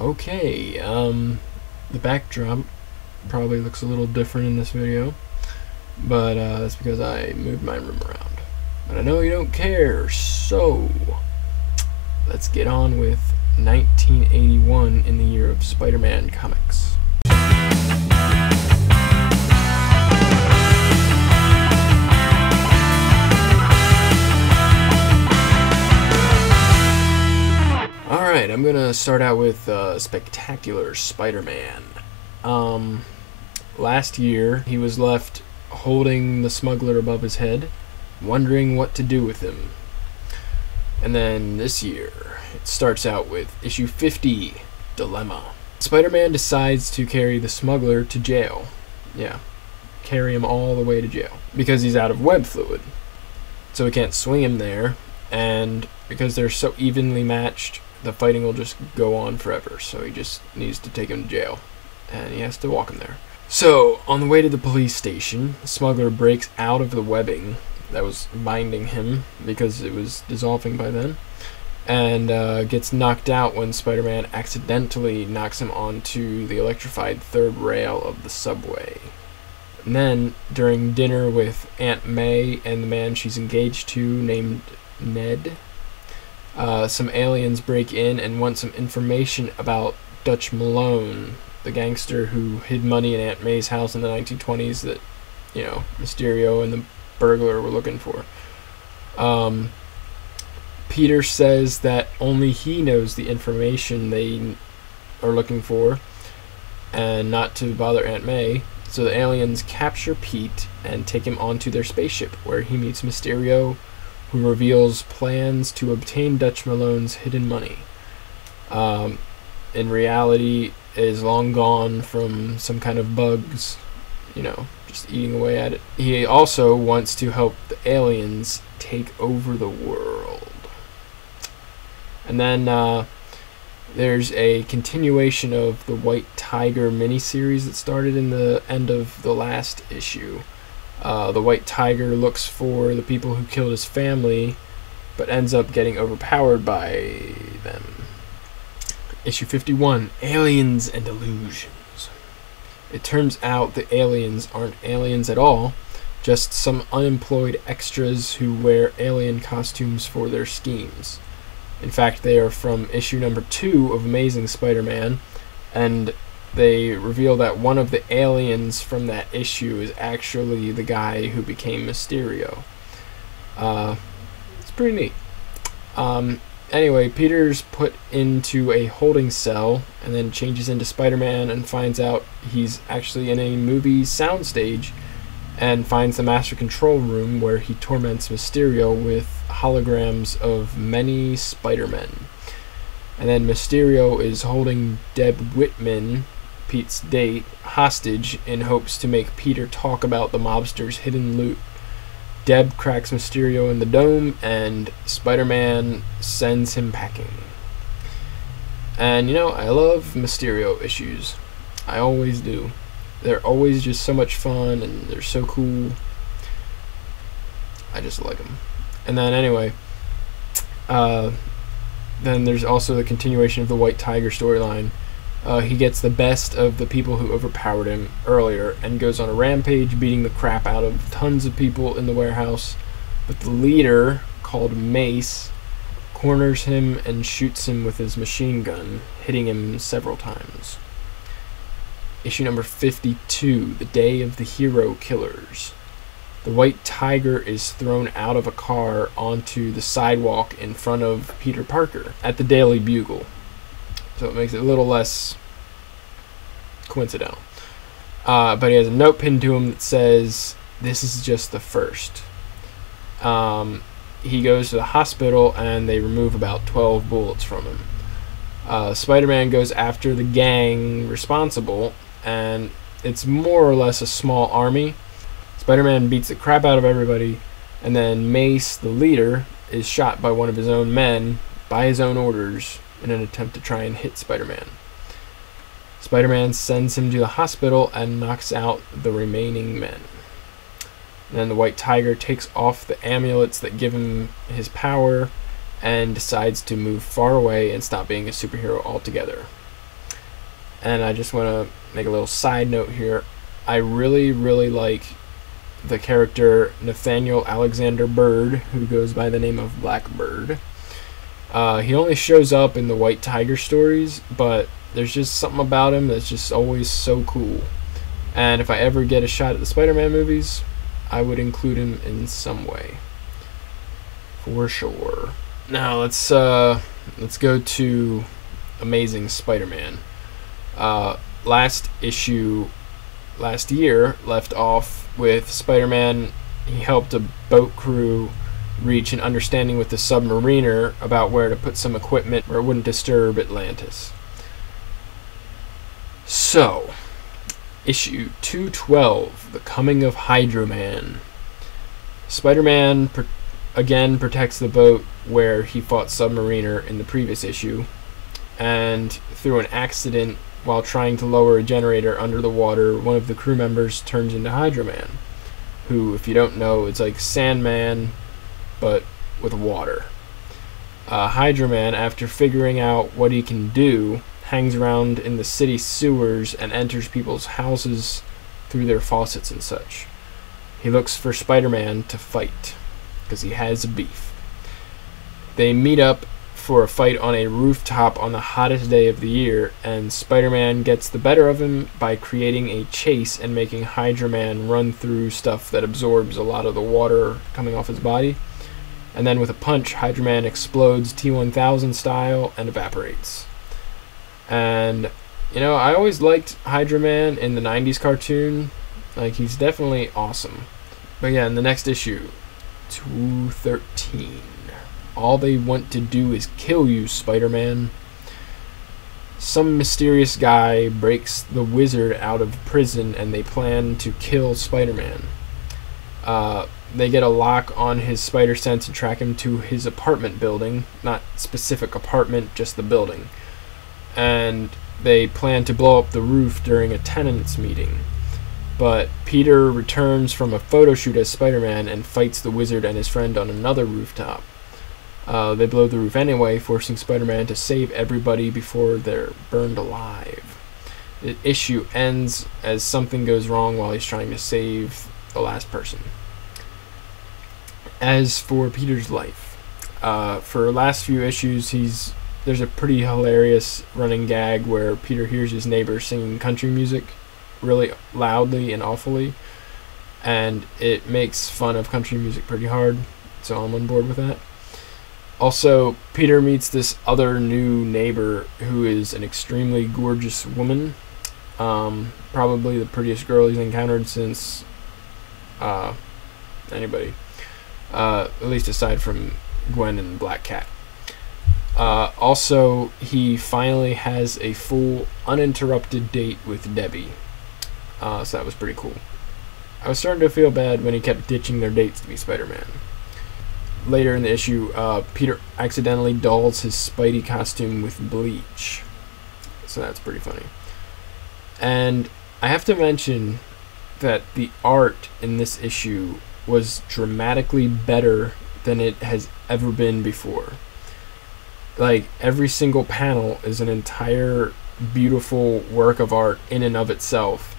Okay, the backdrop probably looks a little different in this video, but that's because I moved my room around. But I know you don't care, so let's get on with 1981 in the year of Spider-Man comics. Alright, I'm gonna start out with Spectacular Spider-Man. Last year, he was left holding the smuggler above his head, wondering what to do with him. And then this year, it starts out with issue 50, Dilemma. Spider-Man decides to carry the smuggler to jail. Yeah, carry him all the way to jail. Because he's out of web fluid. So he can't swing him there, and because they're so evenly matched, the fighting will just go on forever, so he just needs to take him to jail, and he has to walk him there. So, on the way to the police station, the smuggler breaks out of the webbing that was binding him, because it was dissolving by then, and gets knocked out when Spider-Man accidentally knocks him onto the electrified third rail of the subway. And then, during dinner with Aunt May and the man she's engaged to named Ned, some aliens break in and want some information about Dutch Malone, the gangster who hid money in Aunt May's house in the 1920s that, you know, Mysterio and the burglar were looking for. Peter says that only he knows the information they are looking for and not to bother Aunt May. So the aliens capture Pete and take him onto their spaceship, where he meets Mysterio, who reveals plans to obtain Dutch Malone's hidden money. In reality, is long gone from some kind of bugs, you know, just eating away at it. He also wants to help the aliens take over the world. And then there's a continuation of the White Tiger miniseries that started in the end of the last issue. The White Tiger looks for the people who killed his family, but ends up getting overpowered by them. Issue 51, Aliens and Illusions. It turns out the aliens aren't aliens at all, just some unemployed extras who wear alien costumes for their schemes. In fact, they are from issue number 2 of Amazing Spider-Man, and they reveal that one of the aliens from that issue is actually the guy who became Mysterio. It's pretty neat. Anyway, Peter's put into a holding cell and then changes into Spider-Man and finds out he's actually in a movie soundstage and finds the Master Control Room where he torments Mysterio with holograms of many Spider-Men. And then Mysterio is holding Deb Whitman, Pete's date, hostage in hopes to make Peter talk about the mobster's hidden loot. Deb cracks Mysterio in the dome, and Spider-Man sends him packing. And, you know, I love Mysterio issues. I always do. They're always just so much fun, and they're so cool. I just like them. And then, anyway, then there's also the continuation of the White Tiger storyline. He gets the best of the people who overpowered him earlier and goes on a rampage, beating the crap out of tons of people in the warehouse. But the leader, called Mace, corners him and shoots him with his machine gun, hitting him several times. Issue number 52, The Day of the Hero Killers. The White Tiger is thrown out of a car onto the sidewalk in front of Peter Parker at the Daily Bugle. So it makes it a little less coincidental. But he has a note pinned to him that says, "This is just the first." He goes to the hospital and they remove about 12 bullets from him. Spider-Man goes after the gang responsible, and it's more or less a small army. Spider-Man beats the crap out of everybody, and then Mace, the leader, is shot by one of his own men by his own orders in an attempt to try and hit Spider-Man. Spider-Man sends him to the hospital and knocks out the remaining men. And then the White Tiger takes off the amulets that give him his power and decides to move far away and stop being a superhero altogether. And I just want to make a little side note here. I really, really like the character Nathaniel Alexander Bird, who goes by the name of Blackbird. He only shows up in the White Tiger stories, but there's just something about him that's just always so cool. And if I ever get a shot at the Spider-Man movies, I would include him in some way, for sure. Now let's go to Amazing Spider-Man. Last year left off with Spider-Man. He helped a boat crew reach an understanding with the submariner about where to put some equipment where it wouldn't disturb Atlantis. So, issue 212, The Coming of Hydro Man. Spider-Man again protects the boat where he fought Submariner in the previous issue, and through an accident while trying to lower a generator under the water, one of the crew members turns into Hydro Man, who, if you don't know, is like Sandman, but with water. Hydro Man, after figuring out what he can do, hangs around in the city sewers and enters people's houses through their faucets and such. He looks for Spider-Man to fight, because he has a beef. They meet up for a fight on a rooftop on the hottest day of the year, and Spider-Man gets the better of him by creating a chase and making Hydro Man run through stuff that absorbs a lot of the water coming off his body. And then with a punch, Hydro Man explodes T-1000 style and evaporates. And, you know, I always liked Hydro Man in the 90s cartoon. Like, he's definitely awesome. But yeah, in the next issue, 213. All they want to do is kill you, Spider-Man. Some mysterious guy breaks the Wizard out of prison and they plan to kill Spider-Man. They get a lock on his spider sense and track him to his apartment building. Not specific apartment, just the building. And they plan to blow up the roof during a tenants meeting. But Peter returns from a photo shoot as Spider-Man and fights the Wizard and his friend on another rooftop. They blow the roof anyway, forcing Spider-Man to save everybody before they're burned alive. The issue ends as something goes wrong while he's trying to save the last person. As for Peter's life, for the last few issues, there's a pretty hilarious running gag where Peter hears his neighbor singing country music really loudly and awfully, and it makes fun of country music pretty hard, so I'm on board with that. Also, Peter meets this other new neighbor who is an extremely gorgeous woman, probably the prettiest girl he's encountered since anybody, at least aside from Gwen and Black Cat. Also, he finally has a full, uninterrupted date with Debbie. So that was pretty cool. I was starting to feel bad when he kept ditching their dates to be Spider-Man. Later in the issue, Peter accidentally dulls his Spidey costume with bleach. So that's pretty funny. And I have to mention that the art in this issue was dramatically better than it has ever been before. Like, every single panel is an entire beautiful work of art in and of itself.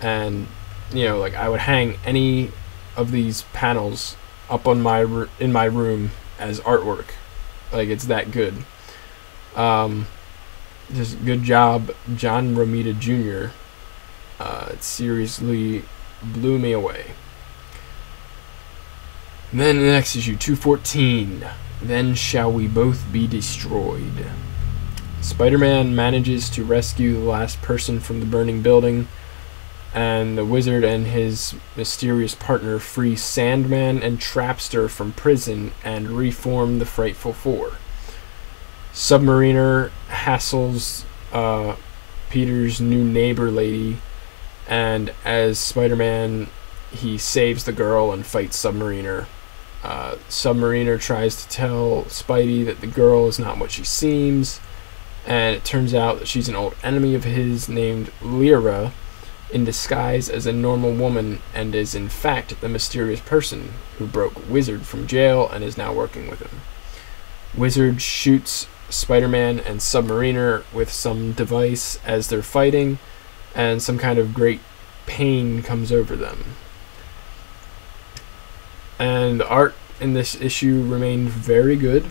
And, you know, like, I would hang any of these panels up on in my room as artwork. Like, it's that good. Just good job, John Romita Jr. It seriously blew me away. And then the next issue, 214. Then shall we both be destroyed. Spider-Man manages to rescue the last person from the burning building, and the Wizard and his mysterious partner free Sandman and Trapster from prison and reform the Frightful Four. Submariner hassles Peter's new neighbor lady, and as Spider-Man, he saves the girl and fights Submariner. Submariner tries to tell Spidey that the girl is not what she seems, and it turns out that she's an old enemy of his named Lyra, in disguise as a normal woman, and is in fact the mysterious person who broke Wizard from jail and is now working with him. Wizard shoots Spider-Man and Submariner with some device as they're fighting, and some kind of great pain comes over them. And the art in this issue remained very good.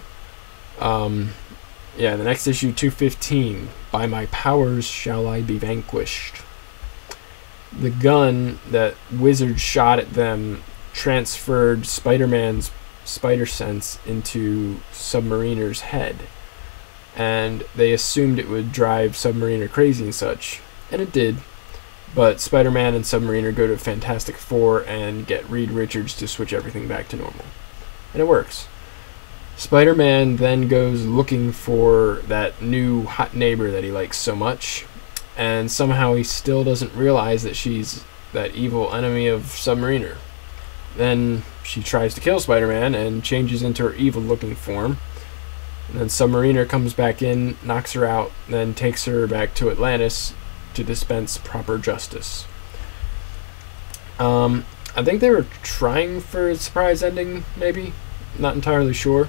The next issue, 215, By My Powers Shall I Be Vanquished. The gun that Wizard shot at them transferred Spider-Man's spider sense into Submariner's head, and they assumed it would drive Submariner crazy and such, and it did. But Spider-Man and Submariner go to Fantastic Four and get Reed Richards to switch everything back to normal, and it works. Spider-Man then goes looking for that new hot neighbor that he likes so much, and somehow he still doesn't realize that she's that evil enemy of Submariner. Then she tries to kill Spider-Man and changes into her evil-looking form. And then Submariner comes back in, knocks her out, then takes her back to Atlantis to dispense proper justice. I think they were trying for a surprise ending, maybe? Not entirely sure.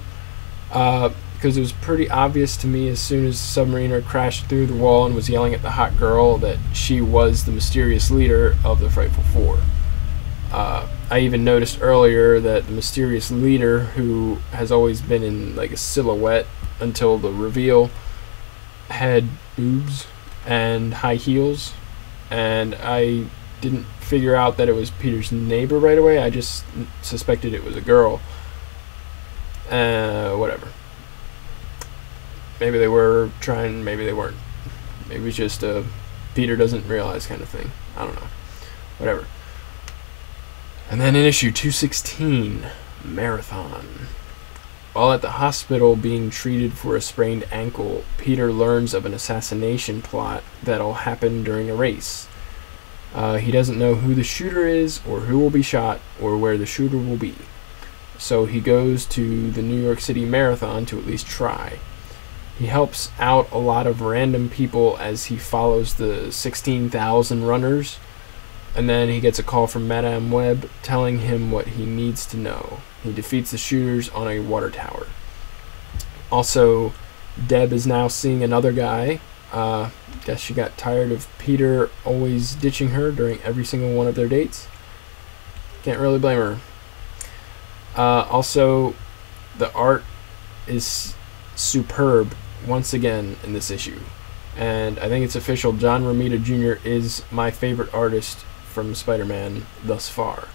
Because it was pretty obvious to me as soon as Submariner crashed through the wall and was yelling at the hot girl that she was the mysterious leader of the Frightful Four. I even noticed earlier that the mysterious leader, who has always been in like a silhouette until the reveal, had boobs and high heels, and I didn't figure out that it was Peter's neighbor right away. I just suspected it was a girl. Whatever. Maybe they were trying, maybe they weren't. Maybe it's just a Peter doesn't realize kind of thing. I don't know. Whatever. And then in issue 216, Marathon. While at the hospital being treated for a sprained ankle, Peter learns of an assassination plot that'll happen during a race. He doesn't know who the shooter is, or who will be shot, or where the shooter will be. So he goes to the New York City Marathon to at least try. He helps out a lot of random people as he follows the 16,000 runners, and then he gets a call from Madame Web telling him what he needs to know. He defeats the shooters on a water tower. Also, Deb is now seeing another guy. Guess she got tired of Peter always ditching her during every single one of their dates. Can't really blame her. Also, the art is superb once again in this issue, and I think it's official. John Romita Jr. is my favorite artist from Spider-Man thus far.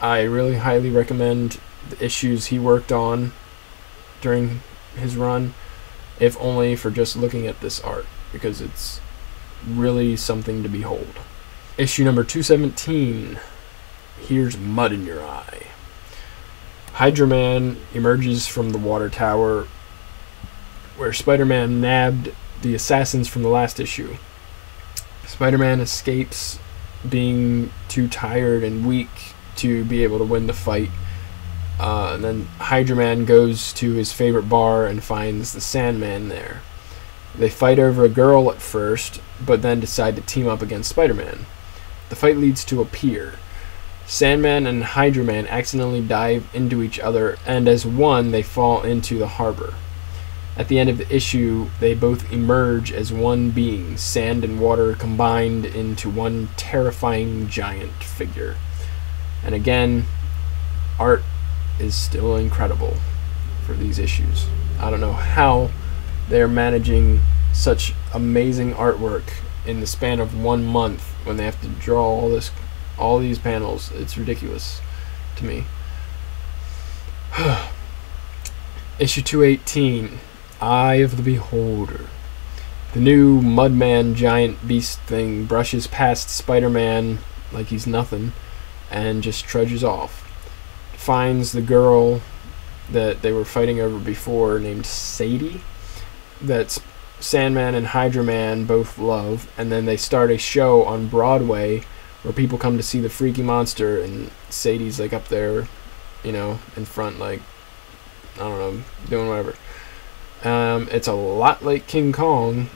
I really highly recommend the issues he worked on during his run, if only for just looking at this art, because it's really something to behold. Issue number 217, Here's Mud in Your Eye. Hydra Man emerges from the water tower where Spider-Man nabbed the assassins from the last issue. Spider-Man escapes being too tired and weak to be able to win the fight. And then Hydra Man goes to his favorite bar and finds the Sandman there. They fight over a girl at first, but then decide to team up against Spider-Man. The fight leads to a pier. Sandman and Hydra Man accidentally dive into each other, and as one, they fall into the harbor. At the end of the issue, they both emerge as one being, sand and water combined into one terrifying giant figure. And again, art is still incredible for these issues. I don't know how they're managing such amazing artwork in the span of 1 month when they have to draw all these panels. It's ridiculous to me. Issue 218, Eye of the Beholder. The new Mudman giant beast thing brushes past Spider-Man like he's nothing and just trudges off. Finds the girl that they were fighting over before named Sadie, that Sandman and Hydra Man both love, and then they start a show on Broadway where people come to see the freaky monster, and Sadie's like up there, you know, in front, like, I don't know, doing whatever. It's a lot like King Kong,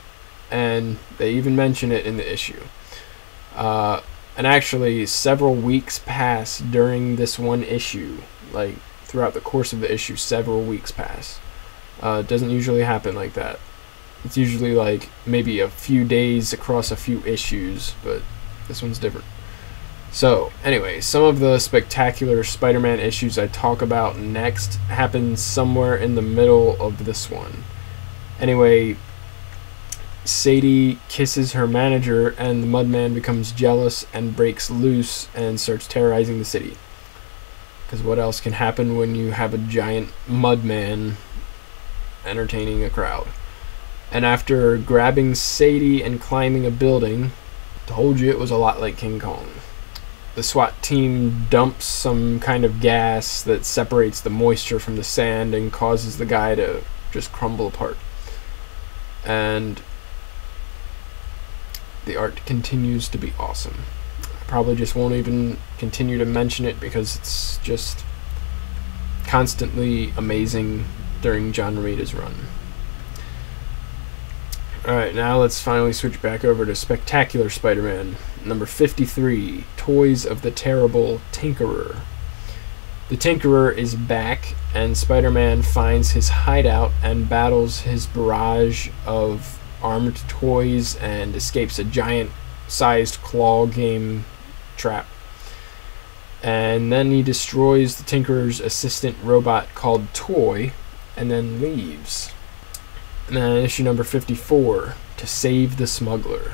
and they even mention it in the issue. And actually, several weeks pass during this one issue. Like, throughout the course of the issue, several weeks pass. It doesn't usually happen like that. It's usually like maybe a few days across a few issues, but this one's different. So, anyway, some of the spectacular Spider-Man issues I talk about next happen somewhere in the middle of this one. Anyway, Sadie kisses her manager, and the Mudman becomes jealous and breaks loose and starts terrorizing the city. Because what else can happen when you have a giant Mudman entertaining a crowd? And after grabbing Sadie and climbing a building, told you it was a lot like King Kong. The SWAT team dumps some kind of gas that separates the moisture from the sand and causes the guy to just crumble apart. And the art continues to be awesome. I probably just won't even continue to mention it because it's just constantly amazing during John Romita's run. Alright, now let's finally switch back over to Spectacular Spider-Man, number 53, Toys of the Terrible Tinkerer. The Tinkerer is back, and Spider-Man finds his hideout and battles his barrage of armed toys and escapes a giant-sized claw game trap. And then he destroys the Tinkerer's assistant robot called Toy, and then leaves. And then issue number 54, To Save the Smuggler.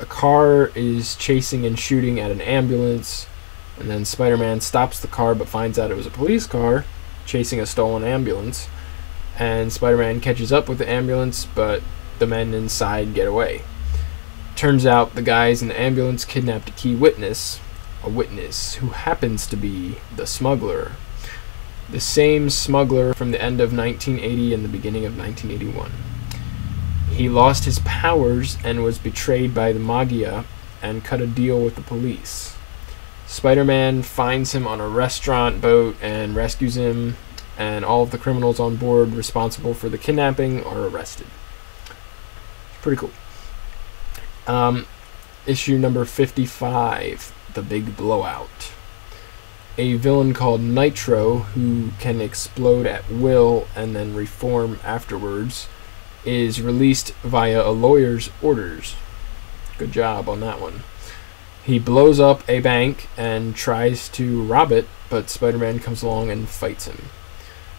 A car is chasing and shooting at an ambulance, and then Spider-Man stops the car but finds out it was a police car chasing a stolen ambulance, and Spider-Man catches up with the ambulance, but the men inside get away. Turns out the guys in the ambulance kidnapped a key witness, a witness who happens to be the smuggler. The same smuggler from the end of 1980 and the beginning of 1981. He lost his powers and was betrayed by the Magia and cut a deal with the police. Spider-Man finds him on a restaurant boat and rescues him, and all of the criminals on board responsible for the kidnapping are arrested. Pretty cool. Issue number 55, The Big Blowout. A villain called Nitro, who can explode at will and then reform afterwards, is released via a lawyer's orders. Good job on that one. He blows up a bank and tries to rob it, but Spider-Man comes along and fights him.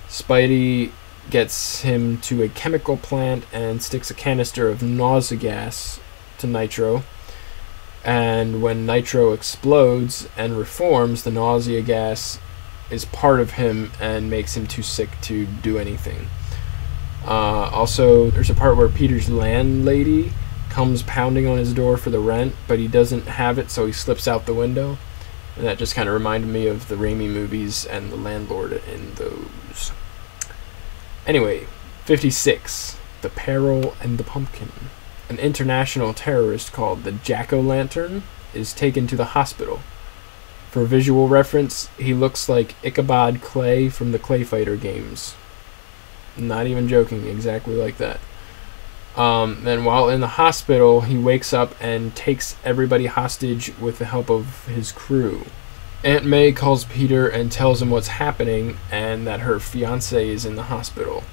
Spidey gets him to a chemical plant and sticks a canister of nausea gas to Nitro. And when Nitro explodes and reforms, the nausea gas is part of him and makes him too sick to do anything. Also, there's a part where Peter's landlady comes pounding on his door for the rent, but he doesn't have it, so he slips out the window. And that just kind of reminded me of the Raimi movies and the landlord in those. Anyway, 56, The Peril and the Pumpkin. An international terrorist called the Jack-O-Lantern is taken to the hospital. For visual reference, he looks like Ichabod Clay from the Clay Fighter games. Not even joking, exactly like that. Then while in the hospital, he wakes up and takes everybody hostage with the help of his crew. Aunt May calls Peter and tells him what's happening and that her fiancé is in the hospital.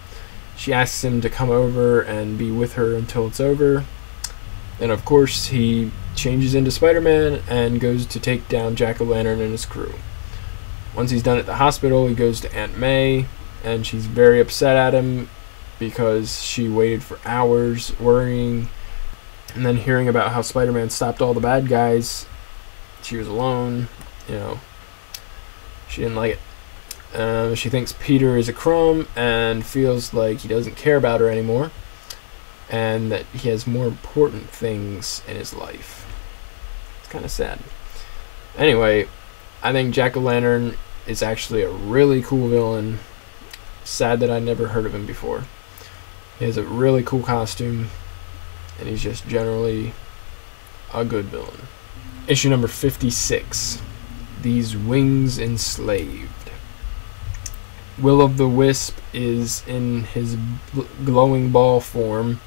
She asks him to come over and be with her until it's over. And of course, he changes into Spider-Man and goes to take down Jack-O-Lantern and his crew. Once he's done at the hospital, he goes to Aunt May, and she's very upset at him because she waited for hours worrying. And then hearing about how Spider-Man stopped all the bad guys, she was alone, she didn't like it. She thinks Peter is a crumb and feels like he doesn't care about her anymore and that he has more important things in his life. It's kind of sad. Anyway, I think Jack-O-Lantern is actually a really cool villain. Sad that I never heard of him before. He has a really cool costume and he's just generally a good villain. Issue number 56, These Wings Enslaved. Will-O-the-Wisp is in his glowing ball form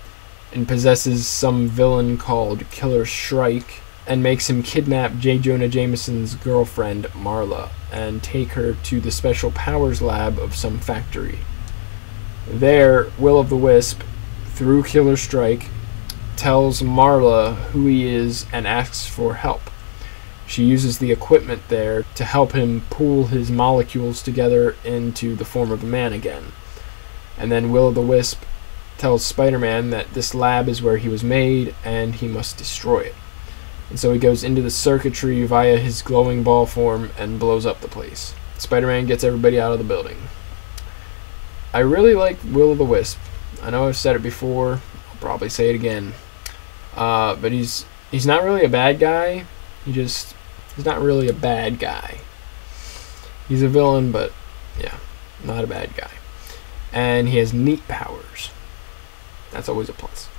and possesses some villain called Killer Shrike and makes him kidnap J. Jonah Jameson's girlfriend Marla and take her to the special powers lab of some factory. There, Will-o'-the-Wisp, through Killer Strike, tells Marla who he is and asks for help. She uses the equipment there to help him pool his molecules together into the form of a man again. And then Will-o'-the-Wisp tells Spider-Man that this lab is where he was made and he must destroy it. And so he goes into the circuitry via his glowing ball form and blows up the place. Spider-Man gets everybody out of the building. I really like Will-o'-the-Wisp. I know I've said it before. I'll probably say it again. But he's not really a bad guy. He's not really a bad guy. He's a villain, but yeah, not a bad guy. And he has neat powers. That's always a plus.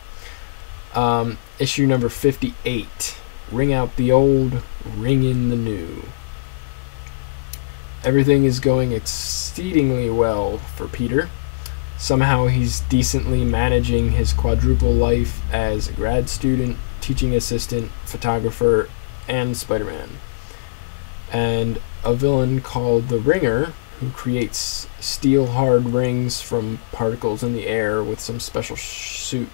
Issue number 58. Ring out the old, ring in the new. Everything is going exceedingly well for Peter. Somehow he's decently managing his quadruple life as a grad student, teaching assistant, photographer, and Spider-Man. And a villain called the Ringer, who creates steel-hard rings from particles in the air with some special suit,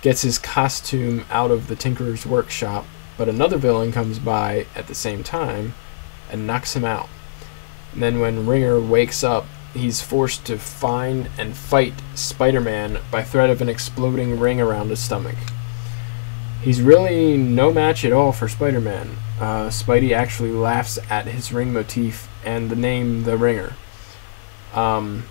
gets his costume out of the Tinkerer's workshop, but another villain comes by at the same time and knocks him out. And then when Ringer wakes up, he's forced to find and fight Spider-Man by threat of an exploding ring around his stomach. He's really no match at all for Spider-Man. Spidey actually laughs at his ring motif and the name The Ringer. After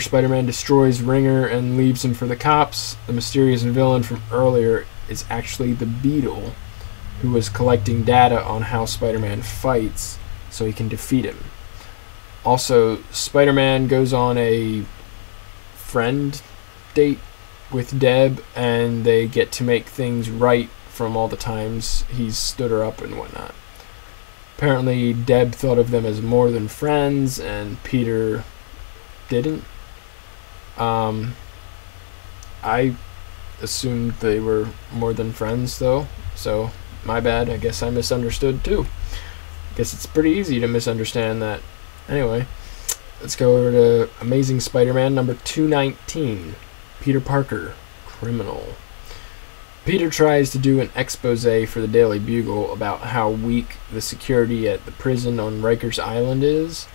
Spider-Man destroys Ringer and leaves him for the cops, the mysterious villain from earlier is actually the Beetle, who was collecting data on how Spider-Man fights so he can defeat him. Also, Spider-Man goes on a friend date with Deb, and they get to make things right from all the times he's stood her up and whatnot. Apparently, Deb thought of them as more than friends, and Peter didn't. I assumed they were more than friends, though, so my bad. I guess I misunderstood, too. Guess it's pretty easy to misunderstand that. Anyway, let's go over to Amazing Spider-Man number 219. Peter Parker, Criminal. Peter tries to do an expose for the Daily Bugle about how weak the security at the prison on Rikers Island is,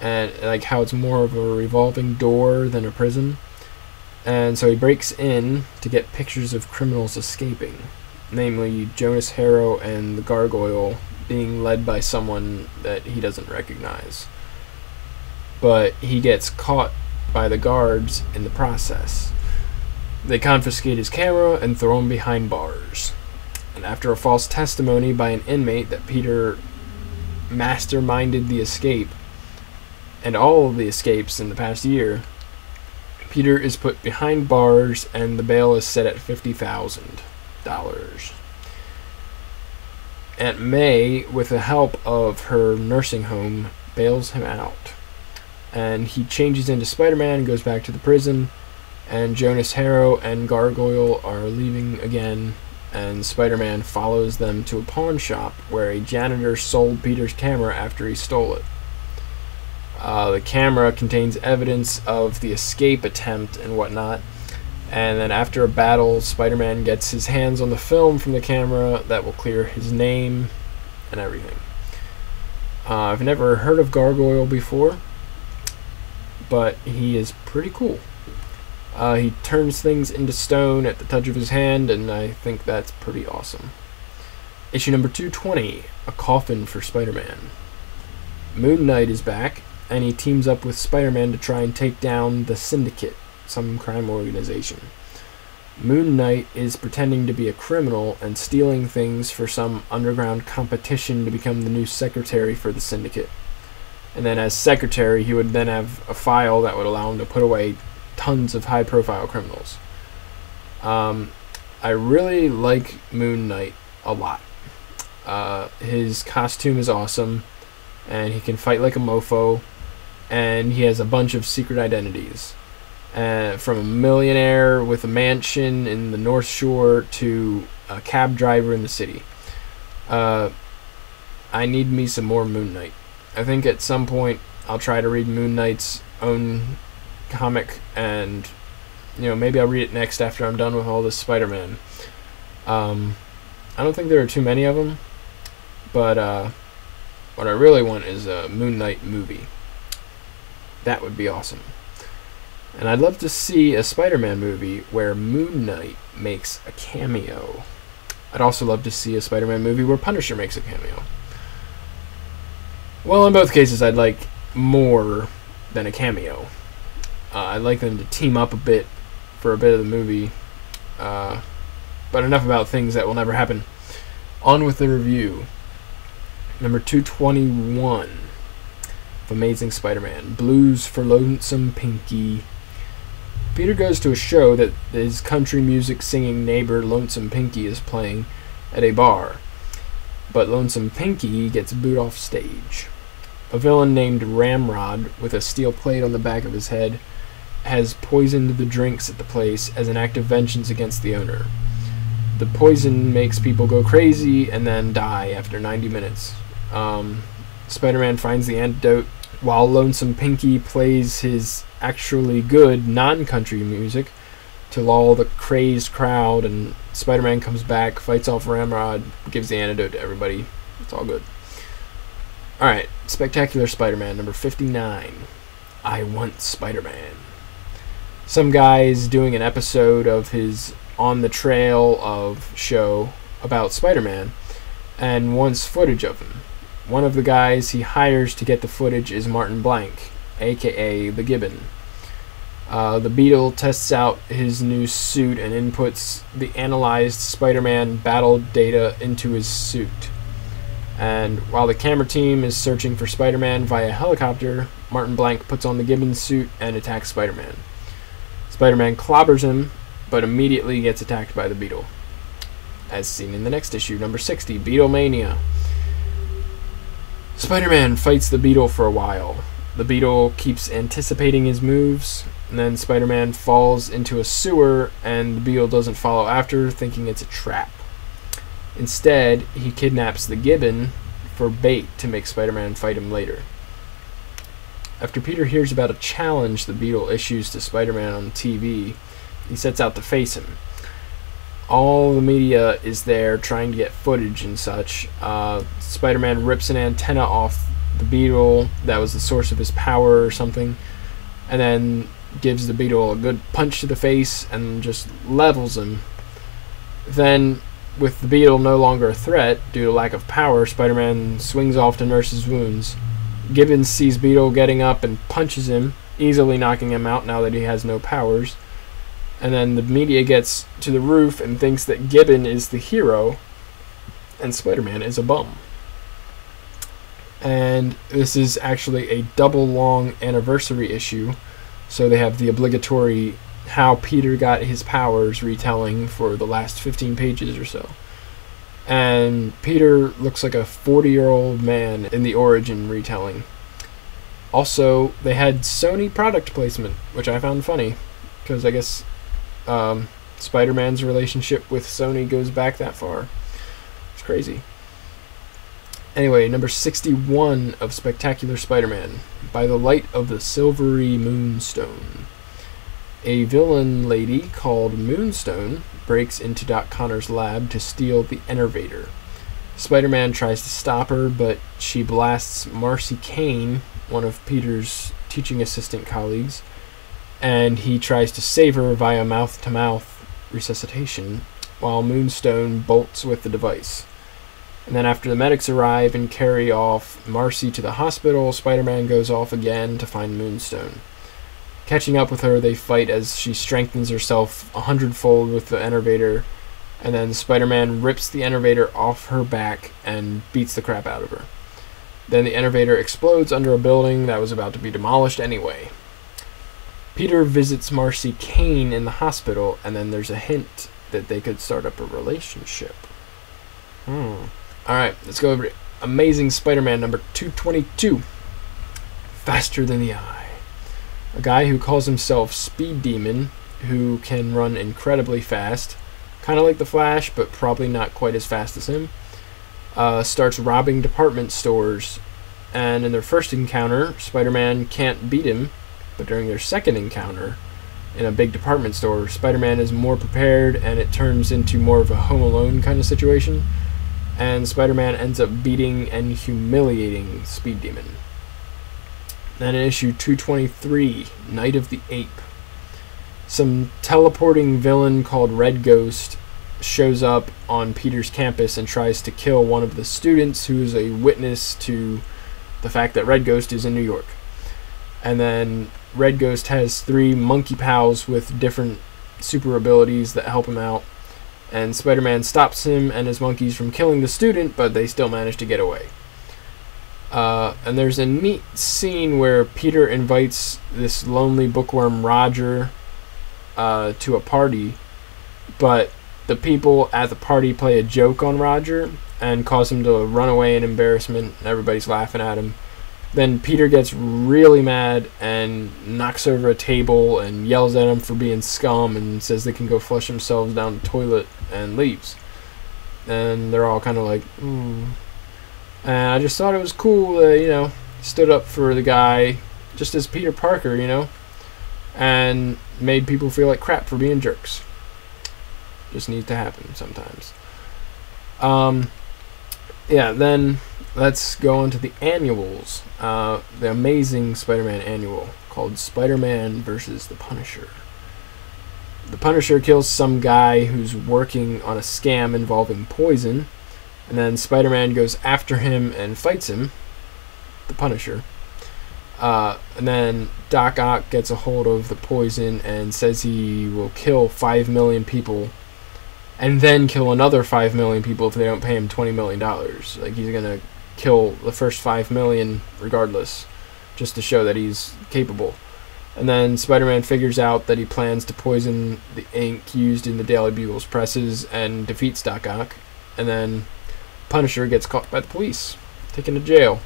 and like how it's more of a revolving door than a prison. And so he breaks in to get pictures of criminals escaping, namely Jonas Harrow and the Gargoyle being led by someone that he doesn't recognize. But he gets caught by the guards in the process. They confiscate his camera and throw him behind bars. And after a false testimony by an inmate that Peter masterminded the escape, and all of the escapes in the past year, Peter is put behind bars and the bail is set at $50,000. Aunt May, with the help of her nursing home, bails him out. And he changes into Spider-Man and goes back to the prison, and Jonas Harrow and Gargoyle are leaving again, and Spider-Man follows them to a pawn shop where a janitor sold Peter's camera after he stole it. The camera contains evidence of the escape attempt and whatnot, and then after a battle, Spider-Man gets his hands on the film from the camera that will clear his name and everything. I've never heard of Gargoyle before, but he is pretty cool. He turns things into stone at the touch of his hand, and I think that's pretty awesome. Issue number 220, A Coffin for Spider-Man. Moon Knight is back, and he teams up with Spider-Man to try and take down the Syndicate, some crime organization. Moon Knight is pretending to be a criminal and stealing things for some underground competition to become the new secretary for the Syndicate. And then as secretary, he would then have a file that would allow him to put away tons of high-profile criminals. I really like Moon Knight a lot. His costume is awesome, and he can fight like a mofo, and he has a bunch of secret identities. From a millionaire with a mansion in the North Shore to a cab driver in the city. I need me some more Moon Knight. I think at some point I'll try to read Moon Knight's own comic, and maybe I'll read it next after I'm done with all this Spider-Man. I don't think there are too many of them, but what I really want is a Moon Knight movie. That would be awesome. And I'd love to see a Spider-Man movie where Moon Knight makes a cameo. I'd also love to see a Spider-Man movie where Punisher makes a cameo. Well, in both cases, I'd like more than a cameo. I'd like them to team up a bit for a bit of the movie. But enough about things that will never happen. On with the review. Number 221 of Amazing Spider-Man. Blues for Lonesome Pinky. Peter goes to a show that his country music singing neighbor Lonesome Pinky is playing at a bar. But Lonesome Pinky gets booed off stage. A villain named Ramrod, with a steel plate on the back of his head, has poisoned the drinks at the place as an act of vengeance against the owner. The poison makes people go crazy and then die after 90 minutes. Spider-Man finds the antidote while Lonesome Pinky plays his actually good non-country music to lull the crazed crowd, and Spider-Man comes back, fights off Ramrod, gives the antidote to everybody. It's all good. Alright, Spectacular Spider-Man, number 59. I Want Spider-Man. Some guy's doing an episode of his On the Trail of show about Spider-Man and wants footage of him. One of the guys he hires to get the footage is Martin Blank, aka the Gibbon. The Beetle tests out his new suit and inputs the analyzed Spider-Man battle data into his suit. And while the camera team is searching for Spider-Man via helicopter, Martin Blank puts on the Gibbon suit and attacks Spider-Man. Spider-Man clobbers him, but immediately gets attacked by the Beetle. As seen in the next issue, number 60, Beetlemania. Spider-Man fights the Beetle for a while. The Beetle keeps anticipating his moves, and then Spider-Man falls into a sewer, and the Beetle doesn't follow after, thinking it's a trap. Instead, he kidnaps the Gibbon for bait to make Spider-Man fight him later. After Peter hears about a challenge the Beetle issues to Spider-Man on TV, he sets out to face him. All the media is there trying to get footage and such. Spider-Man rips an antenna off the Beetle that was the source of his power or something, and then gives the Beetle a good punch to the face and just levels him. Then, with the Beetle no longer a threat due to lack of power, Spider-Man swings off to nurse his wounds. Gibbons sees Beetle getting up and punches him, easily knocking him out now that he has no powers. And then the media gets to the roof and thinks that Gibbon is the hero and Spider-Man is a bum. And this is actually a double long anniversary issue, so they have the obligatory how Peter got his powers retelling for the last 15 pages or so. And Peter looks like a 40-year-old man in the origin retelling. Also, they had Sony product placement, which I found funny, because I guess Spider-Man's relationship with Sony goes back that far. It's crazy. Anyway, number 61 of Spectacular Spider-Man, By the Light of the Silvery Moonstone. A villain lady called Moonstone breaks into Doc Connor's lab to steal the Enervator. Spider-Man tries to stop her, but she blasts Marcy Kane, one of Peter's teaching assistant colleagues, and he tries to save her via mouth-to-mouth resuscitation, while Moonstone bolts with the device. And then after the medics arrive and carry off Marcy to the hospital, Spider-Man goes off again to find Moonstone. Catching up with her, they fight as she strengthens herself 100-fold with the Enervator, and then Spider-Man rips the Enervator off her back and beats the crap out of her. Then the Enervator explodes under a building that was about to be demolished anyway. Peter visits Marcy Kane in the hospital, and then there's a hint that they could start up a relationship. Alright, let's go over to Amazing Spider-Man number 222. Faster Than the Eye. A guy who calls himself Speed Demon, who can run incredibly fast, kind of like the Flash, but probably not quite as fast as him, starts robbing department stores, and in their first encounter, Spider-Man can't beat him, But during their second encounter in a big department store, Spider-Man is more prepared, and it turns into more of a Home Alone kind of situation. And Spider-Man ends up beating and humiliating Speed Demon. Then in issue 223, Night of the Ape, some teleporting villain called Red Ghost shows up on Peter's campus and tries to kill one of the students who is a witness to the fact that Red Ghost is in New York. And then Red Ghost has 3 monkey pals with different super abilities that help him out. And Spider-Man stops him and his monkeys from killing the student, but they still manage to get away. And there's a neat scene where Peter invites this lonely bookworm Roger to a party, but the people at the party play a joke on Roger and cause him to run away in embarrassment, and everybody's laughing at him. Then Peter gets really mad and knocks over a table and yells at him for being scum and says they can go flush themselves down the toilet, and leaves. And they're all kind of like, ooh. And I just thought it was cool that, stood up for the guy just as Peter Parker, and made people feel like crap for being jerks. Just needs to happen sometimes. Then let's go on to the annuals. The Amazing Spider-Man annual called Spider-Man versus the Punisher. The Punisher kills some guy who's working on a scam involving poison, and then Spider-Man goes after him and fights him, the Punisher. And then Doc Ock gets a hold of the poison and says he will kill 5 million people, and then kill another 5 million people if they don't pay him $20 million. Like, he's gonna kill the first 5 million regardless, just to show that he's capable. And then Spider-Man figures out that he plans to poison the ink used in the Daily Bugle's presses and defeats Doc Ock. And then Punisher gets caught by the police, taken to jail.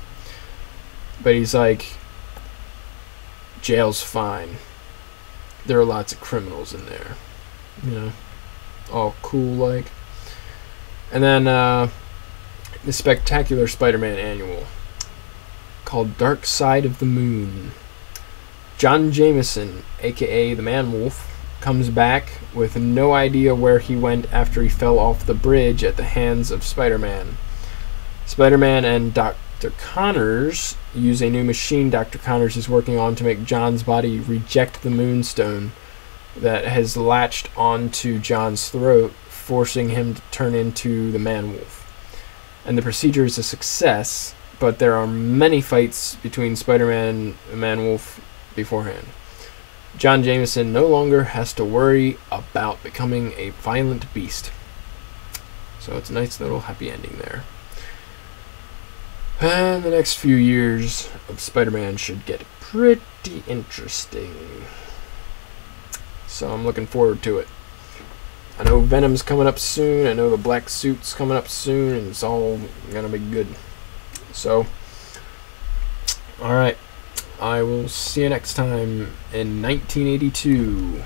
But he's like, jail's fine. There are lots of criminals in there. All cool like. And then the Spectacular Spider-Man annual called Dark Side of the Moon. John Jameson, aka the Man-Wolf, comes back with no idea where he went after he fell off the bridge at the hands of Spider-Man. Spider-Man and Dr. Connors use a new machine Dr. Connors is working on to make John's body reject the Moonstone that has latched onto John's throat, forcing him to turn into the Man-Wolf. And the procedure is a success, but there are many fights between Spider-Man and the Man-Wolf beforehand. John Jameson no longer has to worry about becoming a violent beast. So it's a nice little happy ending there. And the next few years of Spider-Man should get pretty interesting. So I'm looking forward to it. I know Venom's coming up soon. I know the Black Suit's coming up soon. And it's all gonna be good. So, alright. I will see you next time in 1982.